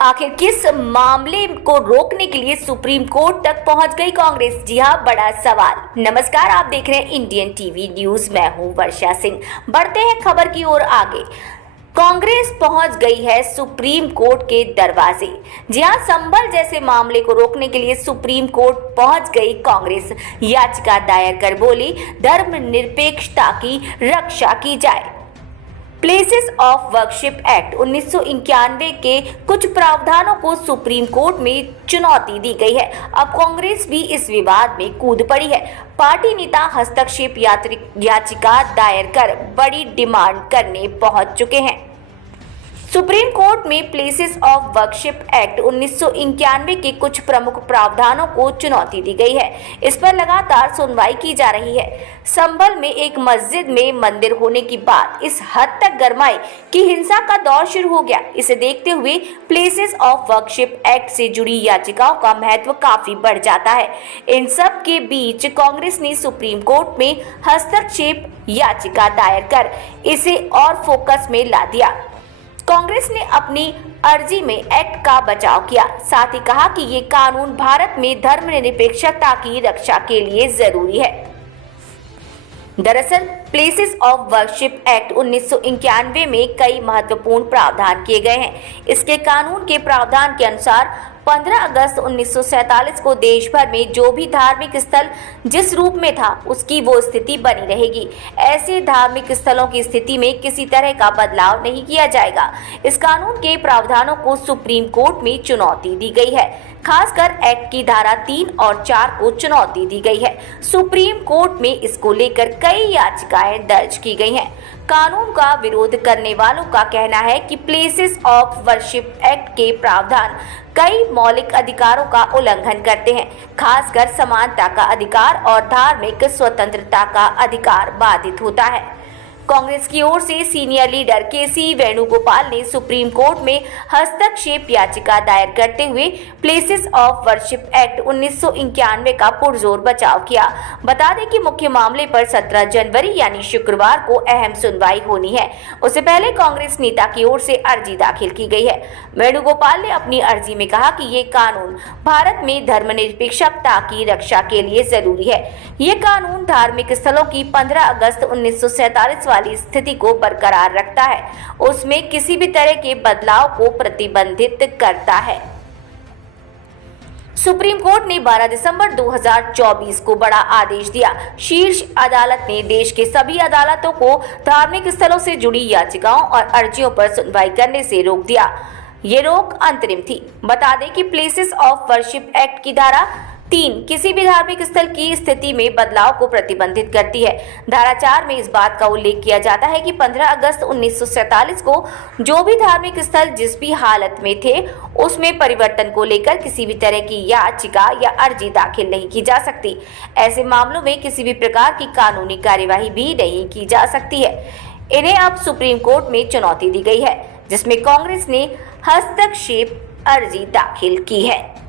आखिर किस मामले को रोकने के लिए सुप्रीम कोर्ट तक पहुंच गई कांग्रेस? जी हां, बड़ा सवाल। नमस्कार, आप देख रहे हैं इंडियन टीवी न्यूज। मैं हूं वर्षा सिंह। बढ़ते हैं खबर की ओर आगे। कांग्रेस पहुंच गई है सुप्रीम कोर्ट के दरवाजे। जी हां, संभल जैसे मामले को रोकने के लिए सुप्रीम कोर्ट पहुंच गई कांग्रेस। याचिका दायर कर बोली, धर्मनिरपेक्षता की रक्षा की जाए। प्लेसेस ऑफ वर्शिप एक्ट 1991 के कुछ प्रावधानों को सुप्रीम कोर्ट में चुनौती दी गई है। अब कांग्रेस भी इस विवाद में कूद पड़ी है। पार्टी नेता हस्तक्षेप याचिका दायर कर बड़ी डिमांड करने पहुंच चुके हैं। सुप्रीम कोर्ट में प्लेसेस ऑफ वर्शिप एक्ट 1991 के कुछ प्रमुख प्रावधानों को चुनौती दी गई है। इस पर लगातार सुनवाई की जा रही है। संभल में एक मस्जिद में मंदिर होने की बात इस हद तक गरमाई कि हिंसा का दौर शुरू हो गया। इसे देखते हुए प्लेसेस ऑफ वर्शिप एक्ट से जुड़ी याचिकाओं का महत्व काफी बढ़ जाता है। इन सब के बीच कांग्रेस ने सुप्रीम कोर्ट में हस्तक्षेप याचिका दायर कर इसे और फोकस में ला दिया। कांग्रेस ने अपनी अर्जी में एक्ट का बचाव किया, साथ ही कहा कि ये कानून भारत में धर्मनिरपेक्षता की रक्षा के लिए जरूरी है। दरअसल प्लेसेस ऑफ वर्शिप एक्ट 1991 में कई महत्वपूर्ण प्रावधान किए गए हैं। इसके कानून के प्रावधान के अनुसार 15 अगस्त 1947 को देश भर में जो भी धार्मिक स्थल जिस रूप में था उसकी वो स्थिति बनी रहेगी। ऐसे धार्मिक स्थलों की स्थिति में किसी तरह का बदलाव नहीं किया जाएगा। इस कानून के प्रावधानों को सुप्रीम कोर्ट में चुनौती दी गई है। खासकर एक्ट की धारा 3 और 4 को चुनौती दी गई है। सुप्रीम कोर्ट में इसको लेकर कई याचिकाएं दर्ज की गई हैं। कानून का विरोध करने वालों का कहना है कि प्लेसेस ऑफ वर्शिप एक्ट के प्रावधान कई मौलिक अधिकारों का उल्लंघन करते हैं। खासकर समानता का अधिकार और धार्मिक स्वतंत्रता का अधिकार बाधित होता है। कांग्रेस की ओर से सीनियर लीडर के.सी. वेणुगोपाल ने सुप्रीम कोर्ट में हस्तक्षेप याचिका दायर करते हुए प्लेसेस ऑफ वर्शिप एक्ट 1991 का पुरजोर बचाव किया। बता दें कि मुख्य मामले पर 17 जनवरी यानी शुक्रवार को अहम सुनवाई होनी है। उससे पहले कांग्रेस नेता की ओर से अर्जी दाखिल की गई है। वेणुगोपाल ने अपनी अर्जी में कहा कि ये कानून भारत में धर्मनिरपेक्षता की रक्षा के लिए जरूरी है। ये कानून धार्मिक स्थलों की 15 अगस्त 1947 वाली स्थिति को बरकरार रखता है। उसमें किसी भी तरह के बदलाव को प्रतिबंधित करता है। सुप्रीम कोर्ट ने 12 दिसंबर 2024 को बड़ा आदेश दिया। शीर्ष अदालत ने देश के सभी अदालतों को धार्मिक स्थलों से जुड़ी याचिकाओं और अर्जियों पर सुनवाई करने से रोक दिया। ये रोक अंतरिम थी। बता दें कि प्लेसेस ऑफ वर्शिप एक्ट की धारा 3 किसी भी धार्मिक स्थल की स्थिति में बदलाव को प्रतिबंधित करती है। धारा 4 में इस बात का उल्लेख किया जाता है कि 15 अगस्त 1947 को जो भी धार्मिक स्थल जिस भी हालत में थे उसमें परिवर्तन को लेकर किसी भी तरह की याचिका या अर्जी दाखिल नहीं की जा सकती। ऐसे मामलों में किसी भी प्रकार की कानूनी कार्यवाही भी नहीं की जा सकती है। इन्हें अब सुप्रीम कोर्ट में चुनौती दी गई है, जिसमें कांग्रेस ने हस्तक्षेप अर्जी दाखिल की है।